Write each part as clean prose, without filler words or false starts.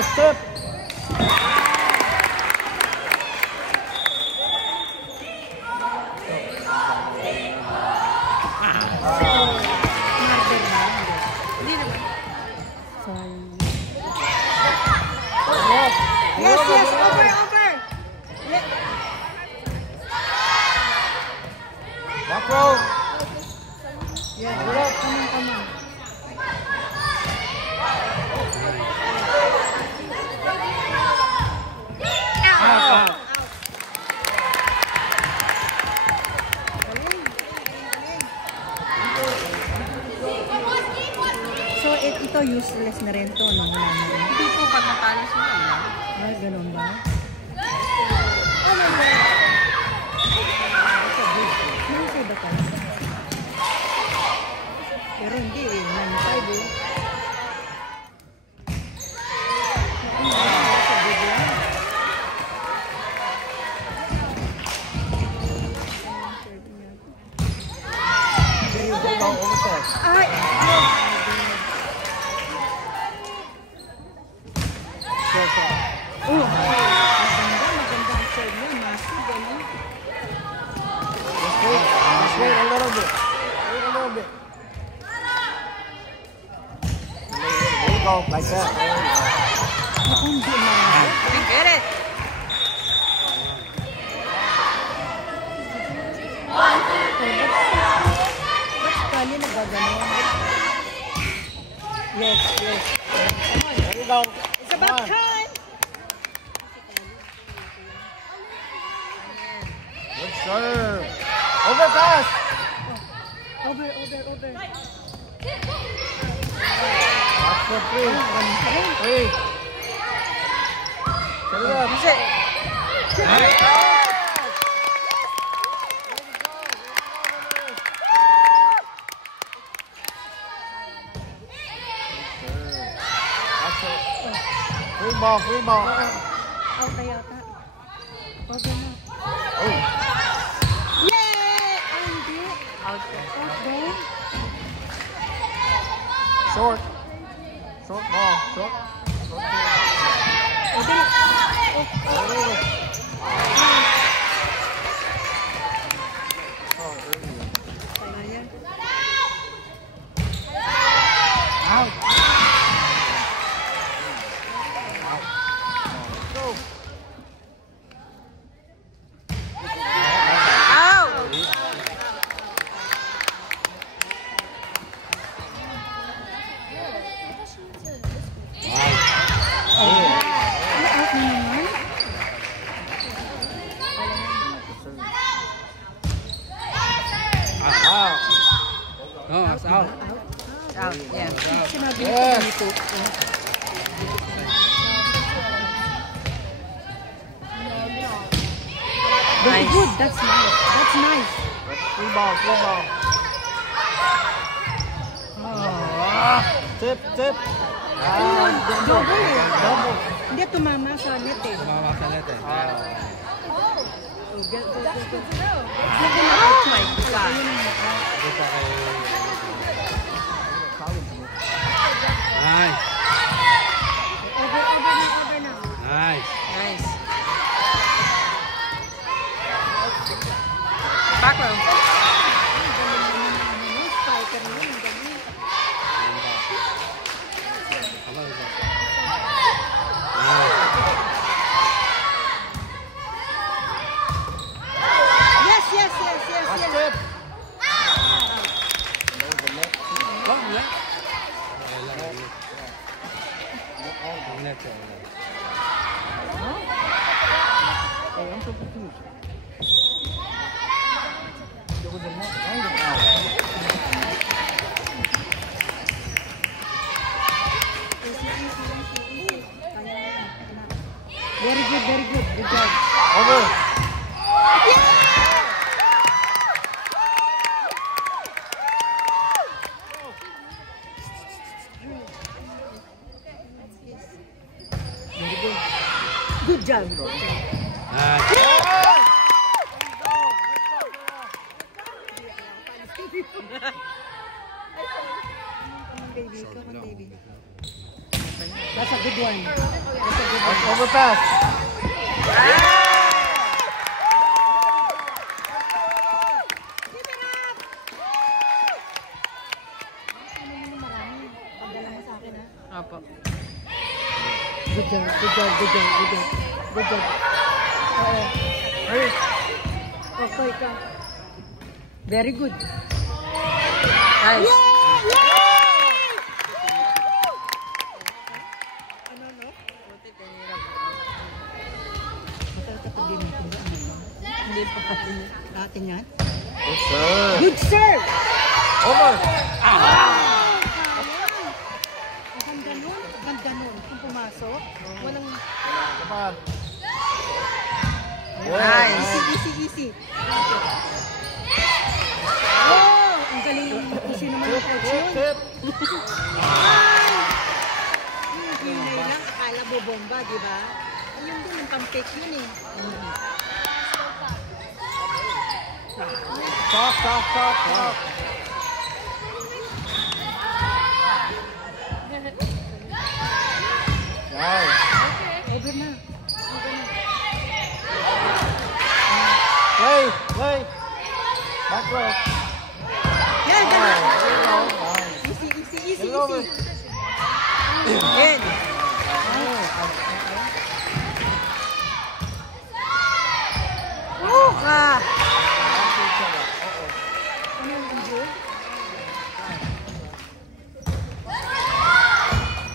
Step. Back row. Yeah, come on. So, ito useless na rin to, no? Hindi po pag natalo sila. Ah, ganun ba? Nansay ba tayo? Pero hindi eh, nansay eh. Ay! Oh! Maganda ang serve niya. Massive, ano? Just wait a little bit. Wait a little bit. There you go, like that. Hindi na. You get it! Ba't kali nagaganon? Yes. There you go. It's about time! Good serve. Over pass. Over. Watch for three. Three. Set it up. Use it! Free ball. Out na yata. Over na. Oh. Yay! Ay, hindi. Out. Out din. Short ball. Short. O, dili. Ayan. Out. No, it's out. Out, yeah. Sinabi Yes. nito. Very Nice. good. That's nice. Free ball. Tip. Double. Hindi tumama sa net eh. Tumama sa net eh. Oh my God. Dito kay... Nice. Over na. Nice. Nice. Back row. Spiker na yun. Ulit, ulit. Hey, I'm so confused. Hindi ko din mo. Very good, very good. Good job. Over. Good job. Nice. Baby, come on, baby. That's a good one. That's a good one. Overpass. Opo. Good job, good job, good job, good job. Good job. Hey. Okay ka. Very good. Nice. Hindi pa kasi. Atin yan. Good sir. Good sir! Over. Ang ganda nun. Ang ganda nun. Kung pumasok, walang... Come on. Nice. Easy, easy. Oh! Ang galing yung kung sino man ang coach yun. Hit. Hinay lang, akala bubomba, di ba? Ayun din, yung pampake yun eh. Talk, talk, talk, talk. Nice. Over na. Play, play. Back row. Yan, Oh, ganun. there you go. Nice. Easy, easy, easy, Get it over. easy. Good. Woo! Ah! Ano yung injured?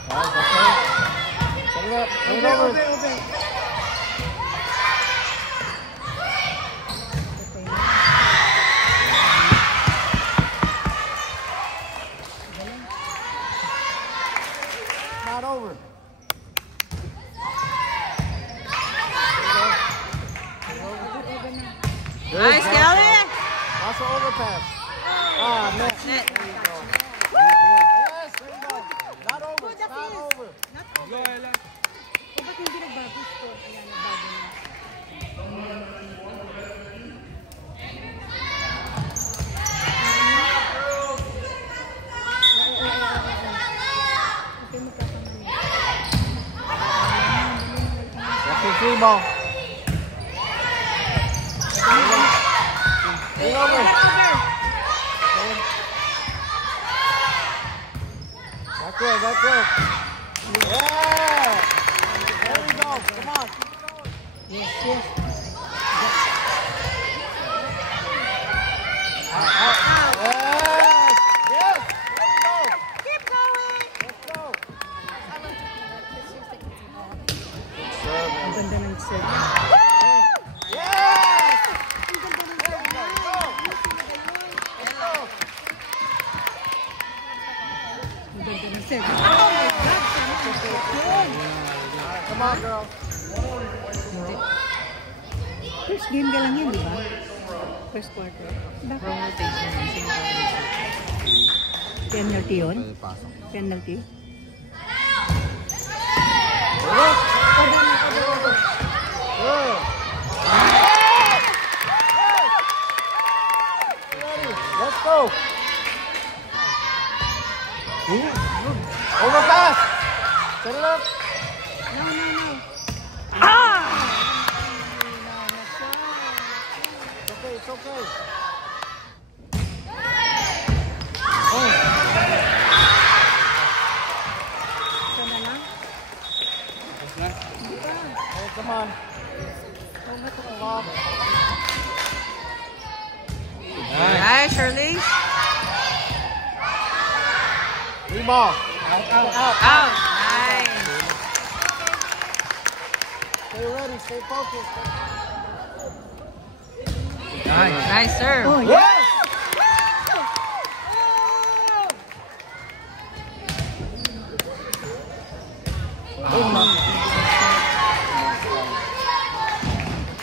Nice, okay. Set it up. Bring it over. Over. Not over. Good Nice, job. Kelly! Also overpass. Ah, net. Net. There you go. Yes, there you go. Not over. Good, that Not is. over. Not over. O ba't hindi nagbago score? Ayan, nagbago na. Okay, magkakamali. That's your free ball. Bring over. Back row, back row. Yeah. There we go. Come on. Yes, yes. Out. Yes. Yes. There we go. Keep going! Let's go. Ang ganda ng set. Yes. Ang ganda ng There we go. Go. Let's go. Ang ganda ng set. Oh my God! Yun! Come on, girl. First game ka lang yun, di ba? First quarter. Bakit? Penalty yun? Penalty? Good. Good. Ready. Let's go. Overpass. Set it up. No, no, no. It's okay. It's okay. Isa na lang? Hindi pa. Oh, come on. Huwag na ito. Stop. Nice, Shirley. Free ball. Out, out, out. Out. Nice. Stay ready. Stay focused. Nice. Nice serve. Oh, Yes!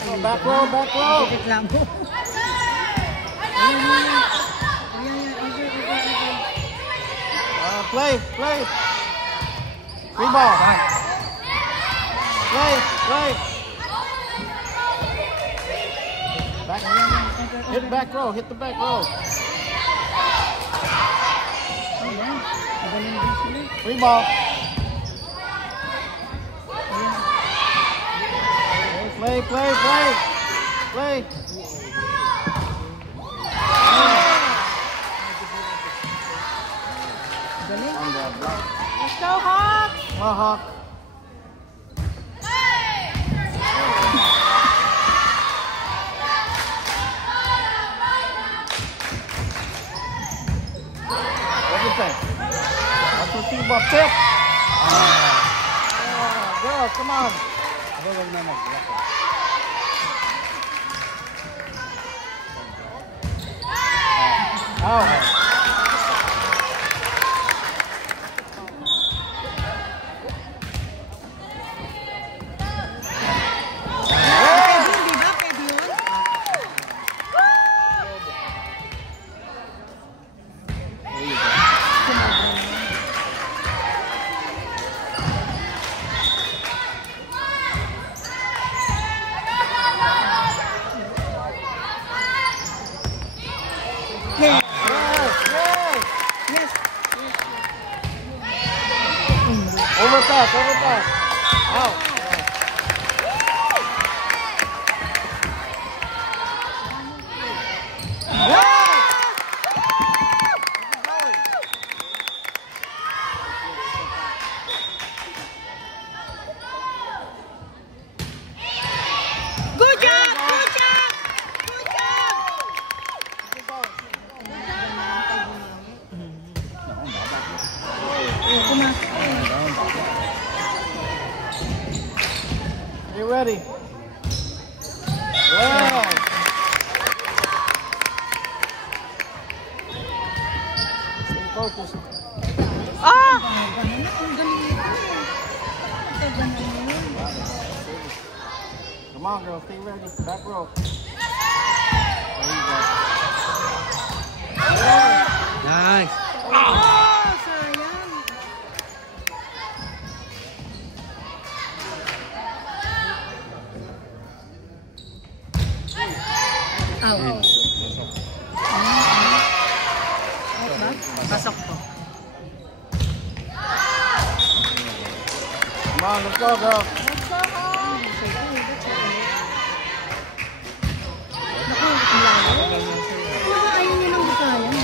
Oh, back row, back row. reklamo. Play. Free ball. Play. Back. Hit back row. Hit the back row. Free ball. Play. Let's go, Hawks! Hawk. Everything. That's what people tip. Girl, come on. Out. Di ba? Pwede yun? Yes. Yes. Overpass. Out. Good job! You ready? Yeah. Stay focused. Ah! Come on, girl. Stay ready. Back row. There you go. Nice. Oh, sayang. Pasok po. Come on, let's go, girl. Naku, ang layo. Ayaw nyo nang sayang.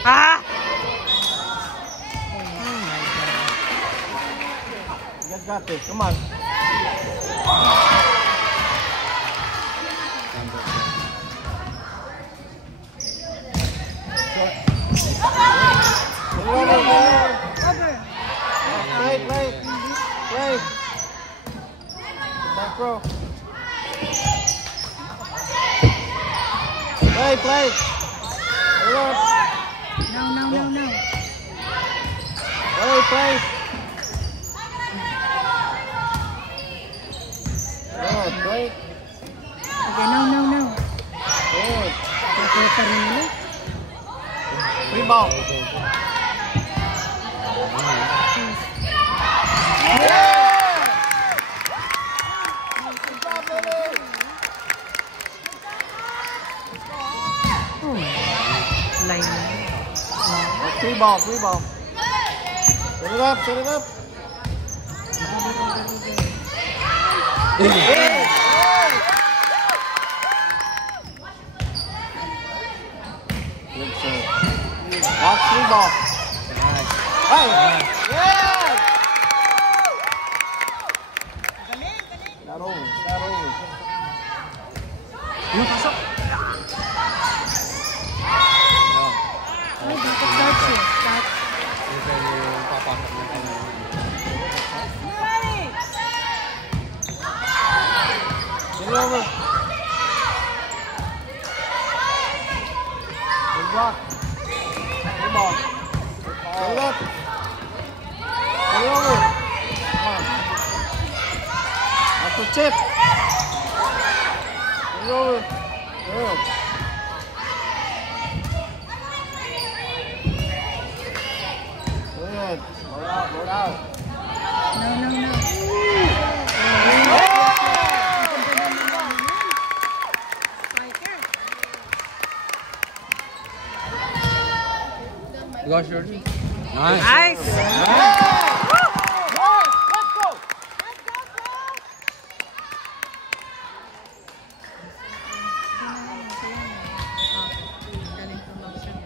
Ah! You guys got this. Come on. Play. Back row. Play. No. Play. Good, play. Okay, no. Good. Okay, pa rin nila. Free ball. Line. Free ball. Set it up. Good serve. Watch free ball. Hey! Yeah! Not over. Yung pasok. Ay, Bring it over. Good block. Good ball. Bring it up. Bring it over. Come on. That's the tip. Bring it over. Good. Good. Load out, load out. No. Spiker. You got shorty? Nice. Nice. Let's go. Galing promotion.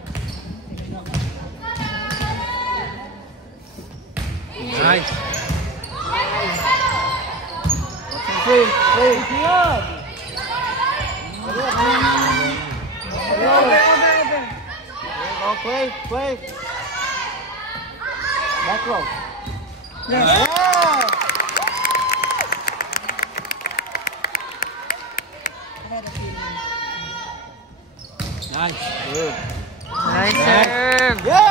Nice. Free. Hurry up. Hurry up. Hurry up. Over. Go play. Back row. Yes. Yeah. Nice. Good. Nice serve. Yeah.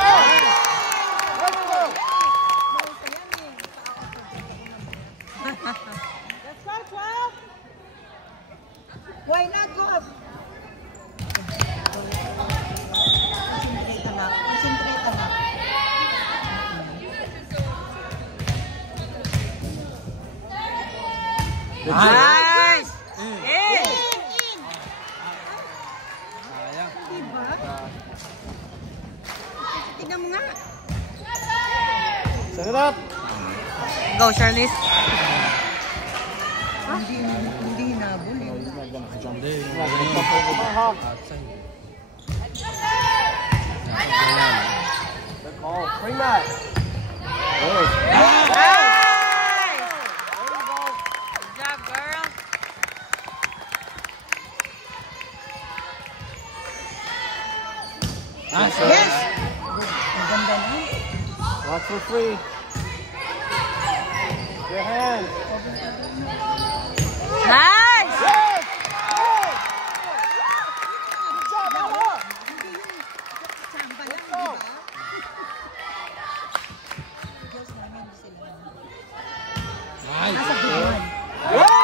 Let's go. Let's go, 12. Why not go up? Concentrate ka na. Nice. In. Sayang. Diba? Tignan mo nga. Set it up. Go, Charlize. Hindi hinabol eh. He's not gonna jump. Hindi. He's not gonna jump over my hawk. Outside. Good call. Bring that. Good. Nice. There you go. Good job, girl. Nice. Yes! Ang ganda na. Watch for free. Your hand. Nice. Yes! Good! Good job, Ella! Samba lang, Let's go. diba? Diyos namin sila. Nice. Yeah!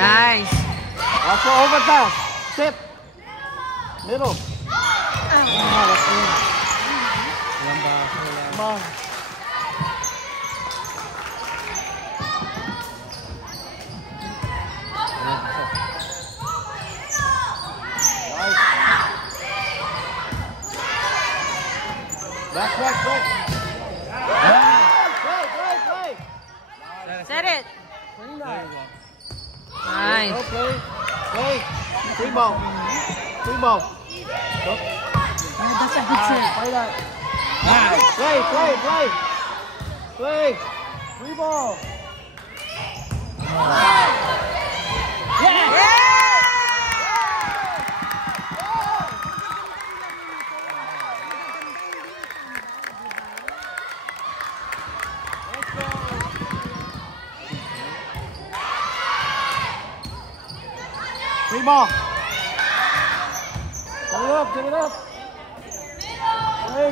Nice. Watch for overpass. Tip. Middle. Walang baso. Come on. Nice. Back. Play. Set it. Bring that. Nice. Go play. Free ball. Go. That's a good serve. Play that. Nice. Play. Free ball. Free ball. Get it up.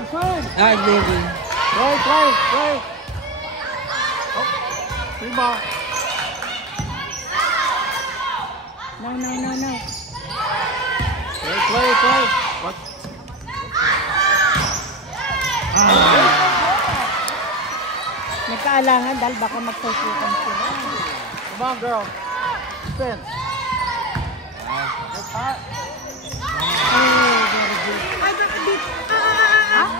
Swing. Nice, baby. Play. Oh, free ball. No. Play. What? Nagkaalangan dahil baka magsusukan sila. Come on, girl. Defense. That's hot. Oh, very good. Ay, bakit dito?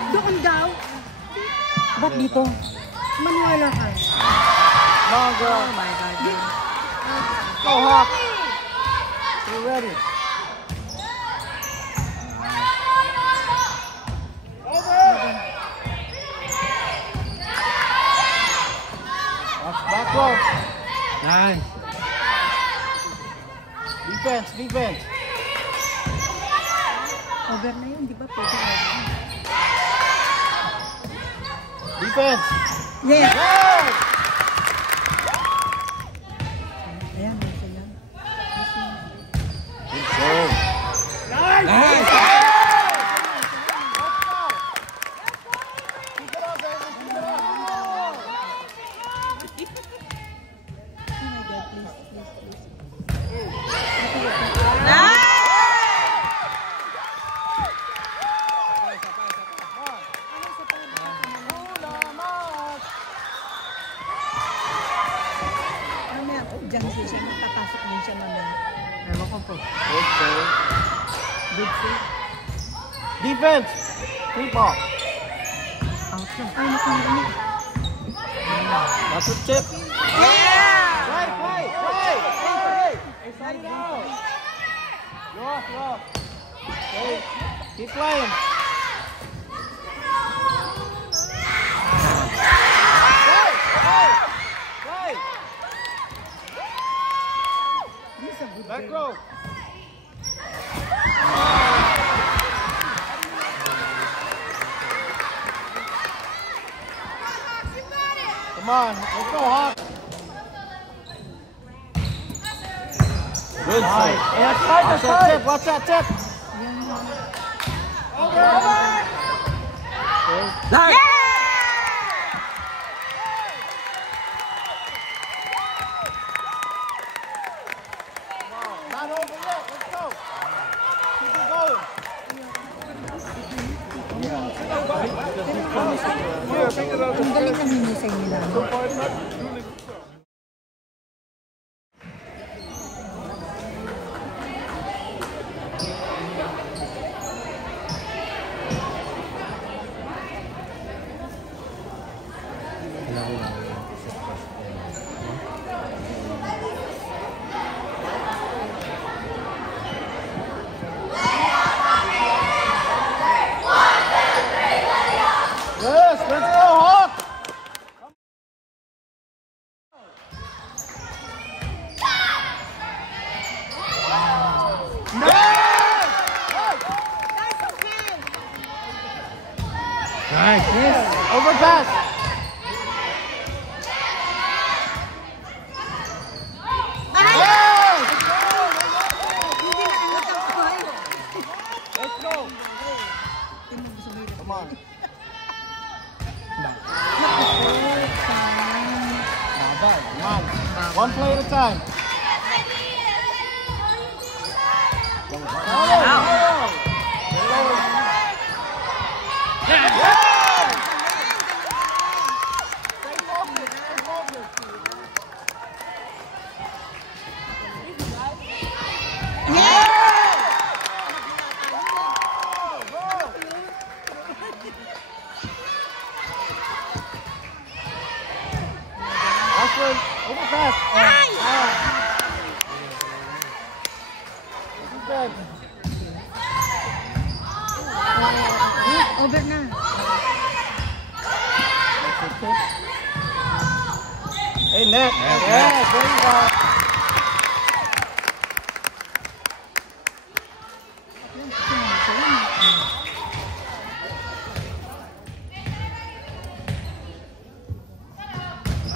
Doon daw. Ba't dito? Maniwala ka. Come on, girl. Oh my God. Go, Hawk. You're ready. Watch back row. Nice. Defense. Over na yun, di ba? Pwede over. Defense. Yes! Yes! Ayan, nasa lang. Good serve. Nice! Mamaya, dyan siya, magpapasok din siya mamaya. Ewan ko po. Good serve. Good save. Defense. Free ball. Out na. Ay, nakamali. That's a chip. Yeah! Play. Hey, side it out. You're off. Hey, keep playing. Play. He's a good Back girl. row. Come on, let's go, Hawk. Good save. Hey, that's tight, that's tight. Watch that tip. Nice! Not over yet. Let's go. Keep it going. Here, pick it up. Ang galing ng hinisay nila. Yes, let's go, Hawk. Nice! Yes! Overpass. Yes! Hindi na ang matapay. Let's go. Come on. Come on. One play at a time. Ashford, overpass. Good. Over na. Hey, net. Yes, there you go.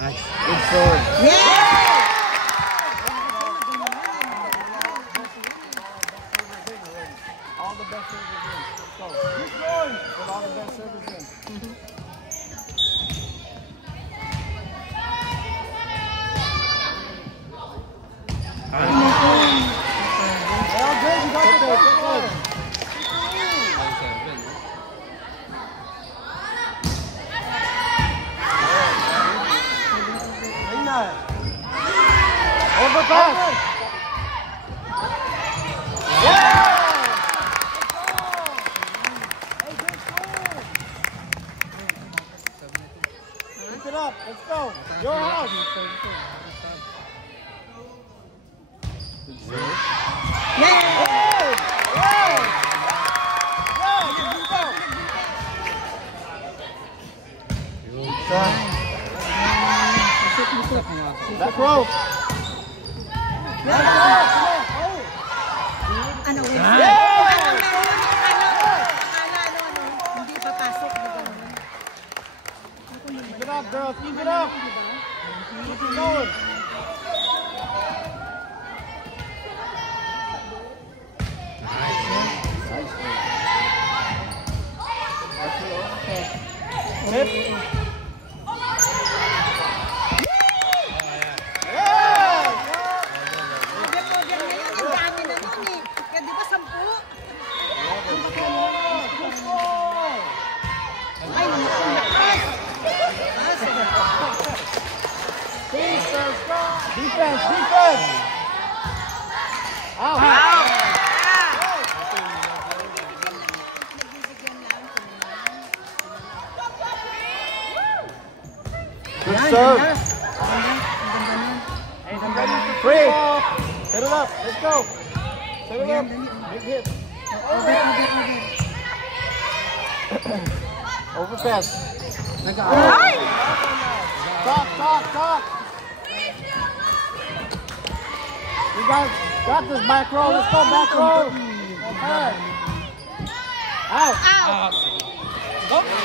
Nice! Good serve. All the best servers in. Let's go. Keep going. Put all the best servers in. Well, good. You got the first one. Overpass. Yeah! Pick it up. Let's go. Your house. Good serve. Yes! Hey! Hey! Yeah, let's go. Back row. Ano, wait. Yeah! Ano, girls. Keep it up. Keep it going. Hit. Defense, defense. Out. Good serve. Free. Set it up. Let's go. Set it up. Big hit. Overpass. Talk. You guys got this back row. Let's go back row. Okay. Out. It's okay.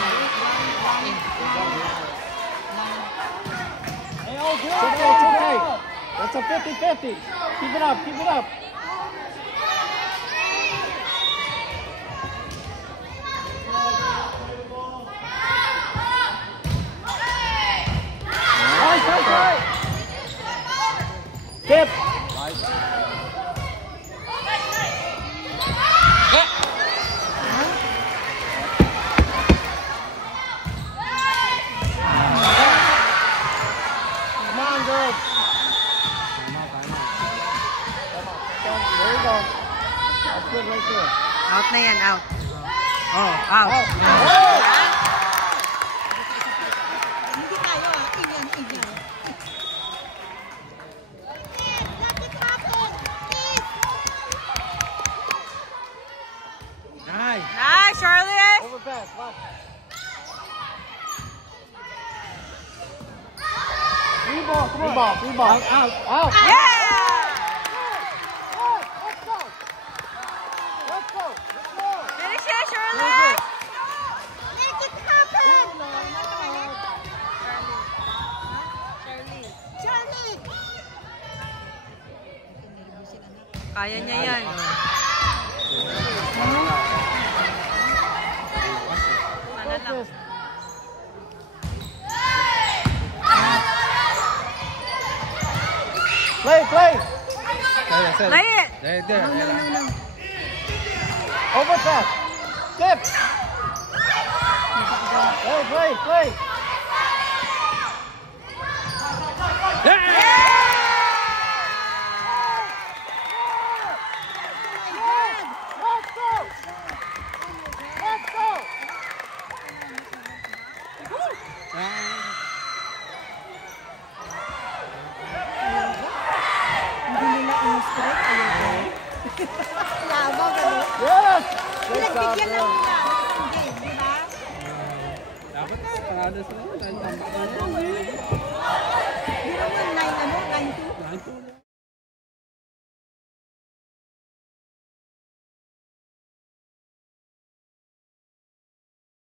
That's a 50-50. Keep it up. Right. Tip. Come on, girls. There you go. That's good right there. Out na yan, out. Oh, out. Hindi tayo inyan. Nice. Nice, Charlotte. Overpass. Watch. Free ball. Come on. Free ball. Out. Yeah! Let's go. Finish it, Charlotte. Make it happen! Charlie! Kaya niya yan. Sana lang. Play. Play it. There. Overpass. Tip. Play. Let's go. Hindi nila in-strike. Laba ba? Yes. Good job, Pinagbigyan lang girl. nila. Hindi, di ba? Dapat parada sila.